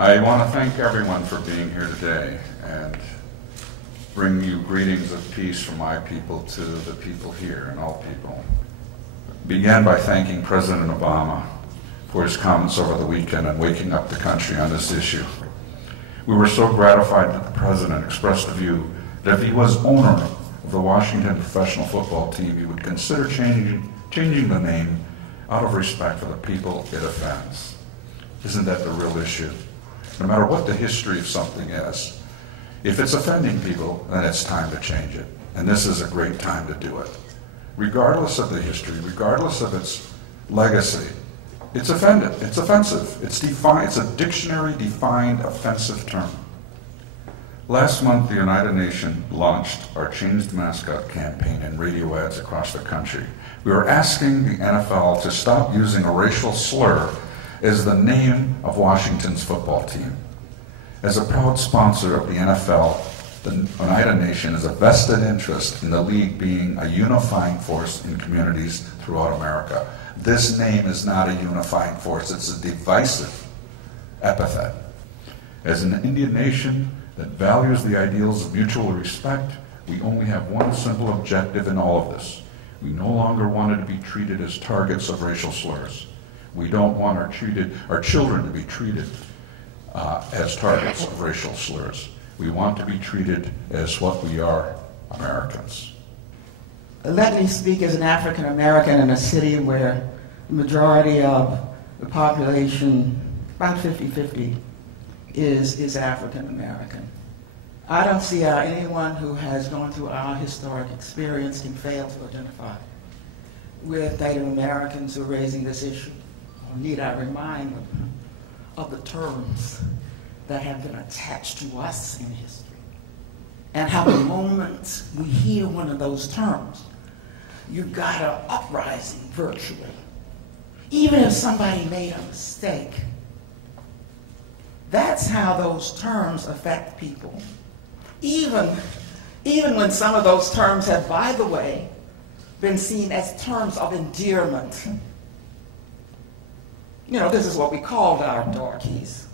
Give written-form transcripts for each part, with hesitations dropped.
I want to thank everyone for being here today and bring you greetings of peace from my people to the people here and all people. Began by thanking President Obama for his comments over the weekend and waking up the country on this issue. We were so gratified that the President expressed the view that if he was owner of the Washington professional football team, he would consider changing the name out of respect for the people it offends. Isn't that the real issue? No matter what the history of something is, if it's offending people, then it's time to change it. And this is a great time to do it. Regardless of the history, regardless of its legacy, it's offensive. It's a dictionary-defined offensive term. Last month, the Oneida Nation launched our Changed Mascot campaign in radio ads across the country. We were asking the NFL to stop using a racial slur as the name of Washington's football team. As a proud sponsor of the NFL, the Oneida Nation has a vested interest in the league being a unifying force in communities throughout America. This name is not a unifying force, it's a divisive epithet. As an Indian nation that values the ideals of mutual respect, we only have one simple objective in all of this. We no longer want to be treated as targets of racial slurs. We don't want our children to be treated as targets of racial slurs. We want to be treated as what we are, Americans. Let me speak as an African American in a city where the majority of the population, about 50-50, is African American. I don't see how anyone who has gone through our historic experience can fail to identify with Native Americans who are raising this issue. Or need I remind them of the terms that have been attached to us in history, and how the moment we hear one of those terms, you've got an uprising virtually. Even if somebody made a mistake, that's how those terms affect people. Even when some of those terms have, by the way, been seen as terms of endearment. You know, this is what we called our darkies.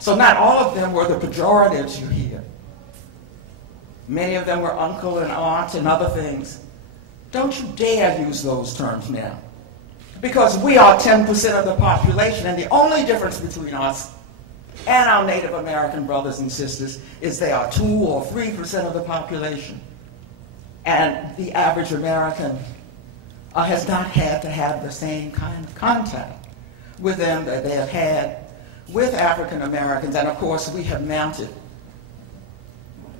So not all of them were the pejoratives you hear. Many of them were uncle and aunt and other things. Don't you dare use those terms now. Because we are 10% of the population, and the only difference between us and our Native American brothers and sisters is they are 2 or 3% of the population. And the average American has not had to have the same kind of contact with them that they have had with African Americans. And of course, we have mounted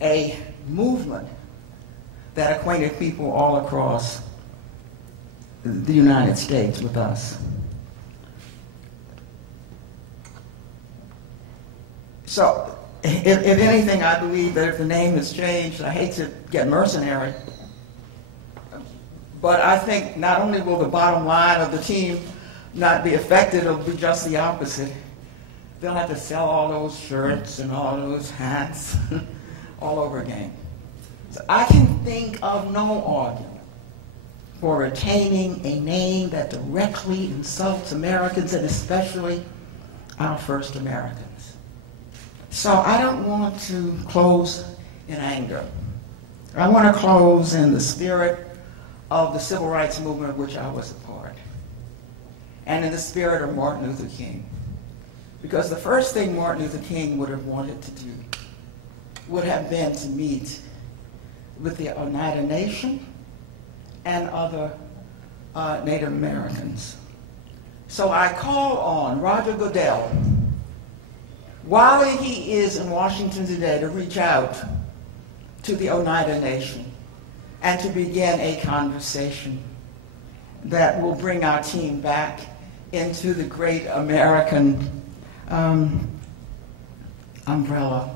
a movement that acquainted people all across the United States with us. So, if anything, I believe that if the name has changed, I hate to get mercenary, but I think not only will the bottom line of the team not be affected, it'll be just the opposite. They'll have to sell all those shirts and all those hats all over again. So I can think of no argument for retaining a name that directly insults Americans, and especially our first Americans. So I don't want to close in anger. I want to close in the spirit of the civil rights movement of which I was a part, and in the spirit of Martin Luther King. Because the first thing Martin Luther King would have wanted to do would have been to meet with the Oneida Nation and other Native Americans. So I call on Roger Goodell, while he is in Washington today, to reach out to the Oneida Nation and to begin a conversation that will bring our team back into the great American umbrella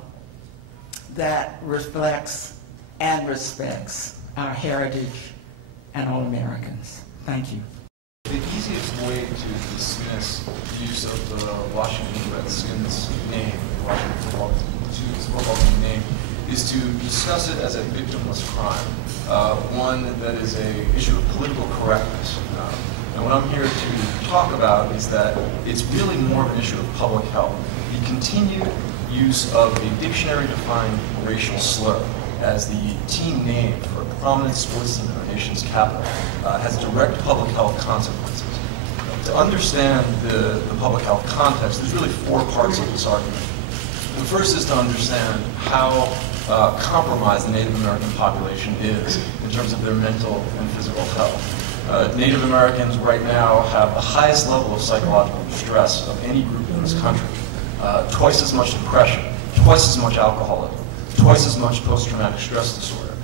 that reflects and respects our heritage and all Americans. Thank you. The easiest way to dismiss the use of the Washington Redskins name, the Washington football team name, is to discuss it as a victimless crime, one that is an issue of political correctness. And what I'm here to talk about is that it's really more of an issue of public health. The continued use of a dictionary-defined racial slur as the team name for a prominent sports team in our nation's capital has direct public health consequences. To understand the public health context, there's really four parts of this argument. The first is to understand how compromised the Native American population is in terms of their mental and physical health. Native Americans right now have the highest level of psychological distress of any group in this country. Twice as much depression, twice as much alcoholism, twice as much post-traumatic stress disorder.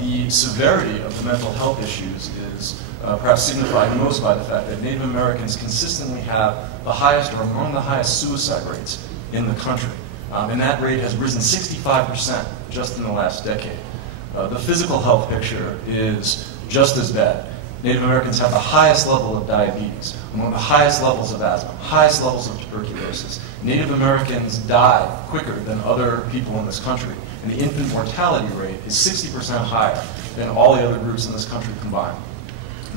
The severity of the mental health issues is perhaps signified most by the fact that Native Americans consistently have the highest or among the highest suicide rates in the country. And that rate has risen 65% just in the last decade. The physical health picture is just as bad. Native Americans have the highest level of diabetes, among the highest levels of asthma, highest levels of tuberculosis. Native Americans die quicker than other people in this country, and the infant mortality rate is 60% higher than all the other groups in this country combined.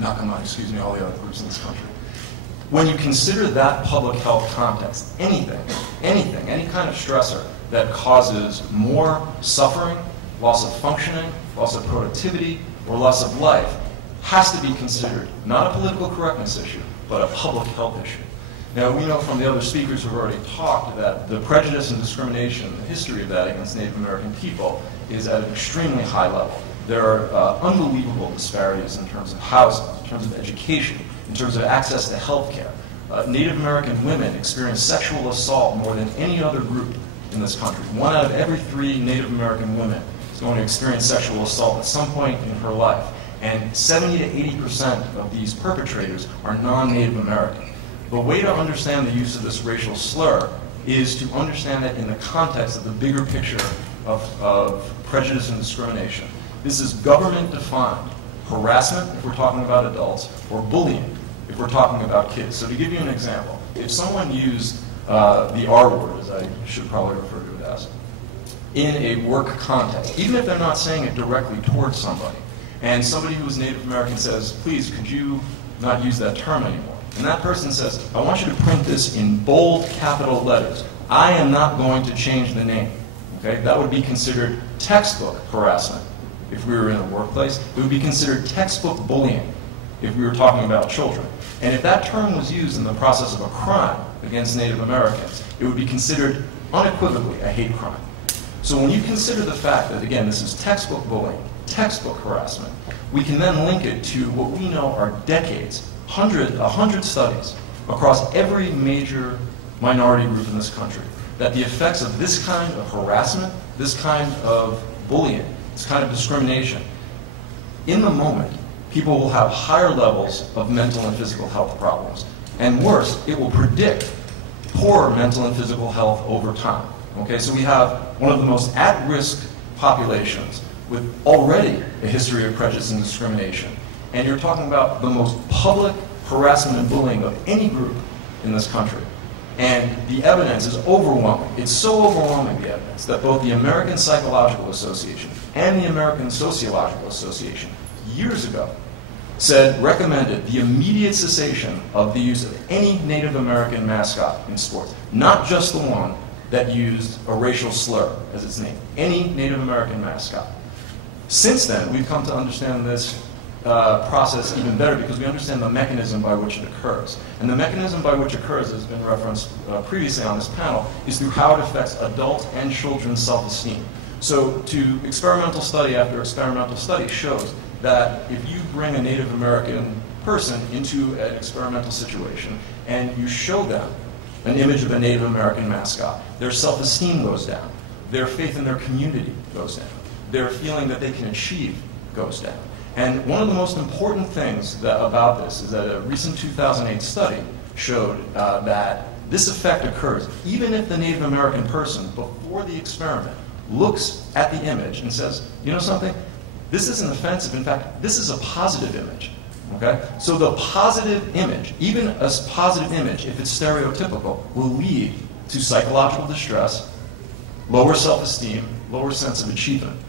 Not combined, excuse me, all the other groups in this country. When you consider that public health context, anything, any kind of stressor that causes more suffering, loss of functioning, loss of productivity, or loss of life, has to be considered not a political correctness issue, but a public health issue. Now, we know from the other speakers who have already talked that the prejudice and discrimination, the history of that against Native American people, is at an extremely high level. There are unbelievable disparities in terms of housing, in terms of education, in terms of access to health care. Native American women experience sexual assault more than any other group in this country. 1 out of every 3 Native American women is going to experience sexual assault at some point in her life. And 70 to 80% of these perpetrators are non-Native American. The way to understand the use of this racial slur is to understand it in the context of the bigger picture of prejudice and discrimination. This is government-defined harassment, if we're talking about adults, or bullying, if we're talking about kids. So to give you an example, if someone used the R word, as I should probably refer to it as, in a work context, even if they're not saying it directly towards somebody, and somebody who is Native American says, please, could you not use that term anymore? And that person says, I want you to print this in bold capital letters. I am not going to change the name. Okay? That would be considered textbook harassment if we were in a workplace. It would be considered textbook bullying if we were talking about children. And if that term was used in the process of a crime against Native Americans, it would be considered unequivocally a hate crime. So when you consider the fact that, again, this is textbook bullying, textbook harassment, we can then link it to what we know are decades, 100 studies across every major minority group in this country, that the effects of this kind of harassment, this kind of bullying, this kind of discrimination, in the moment, people will have higher levels of mental and physical health problems. And worse, it will predict poorer mental and physical health over time. Okay, so we have one of the most at-risk populations with already a history of prejudice and discrimination. And you're talking about the most public harassment and bullying of any group in this country. And the evidence is overwhelming. It's so overwhelming, the evidence, that both the American Psychological Association and the American Sociological Association, years ago, recommended the immediate cessation of the use of any Native American mascot in sports, not just the one that used a racial slur as its name, any Native American mascot. Since then, we've come to understand this process even better because we understand the mechanism by which it occurs. And the mechanism by which it occurs, as has been referenced previously on this panel, is through how it affects adult and children's self-esteem. So experimental study after experimental study shows that if you bring a Native American person into an experimental situation and you show them an image of a Native American mascot, their self-esteem goes down, their faith in their community goes down, their feeling that they can achieve goes down. And one of the most important things about this is that a recent 2008 study showed that this effect occurs even if the Native American person, before the experiment, looks at the image and says, you know something, this isn't offensive. In fact, this is a positive image. Okay? So the positive image, even a positive image, if it's stereotypical, will lead to psychological distress, lower self-esteem, lower sense of achievement.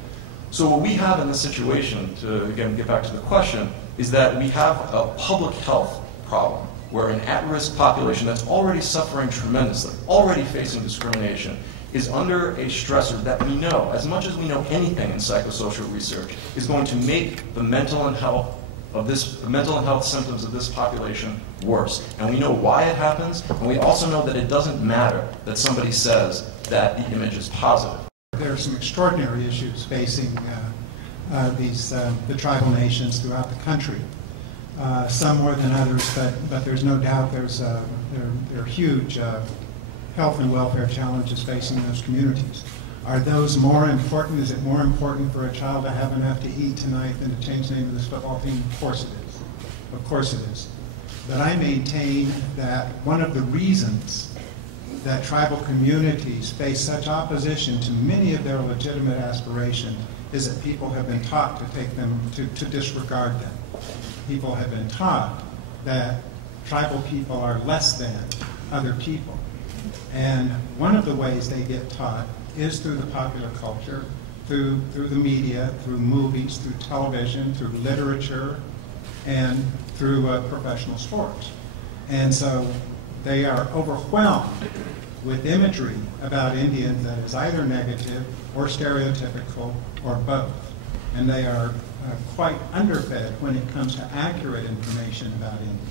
So what we have in this situation, to again get back to the question, is that we have a public health problem, where an at-risk population that's already suffering tremendously, already facing discrimination, is under a stressor that we know, as much as we know anything in psychosocial research, is going to make the mental health symptoms of this population worse. And we know why it happens, and we also know that it doesn't matter that somebody says that the image is positive. There are some extraordinary issues facing the tribal nations throughout the country. Some more than others, but there's no doubt there are huge health and welfare challenges facing those communities. Are those more important? Is it more important for a child to have enough to eat tonight than to change the name of this football team? Of course it is. Of course it is. But I maintain that one of the reasons that tribal communities face such opposition to many of their legitimate aspirations is that people have been taught to take them, to disregard them. People have been taught that tribal people are less than other people. And one of the ways they get taught is through the popular culture, through the media, through movies, through television, through literature, and through professional sports. And so they are overwhelmed with imagery about Indians that is either negative or stereotypical or both. And they are quite underfed when it comes to accurate information about Indians.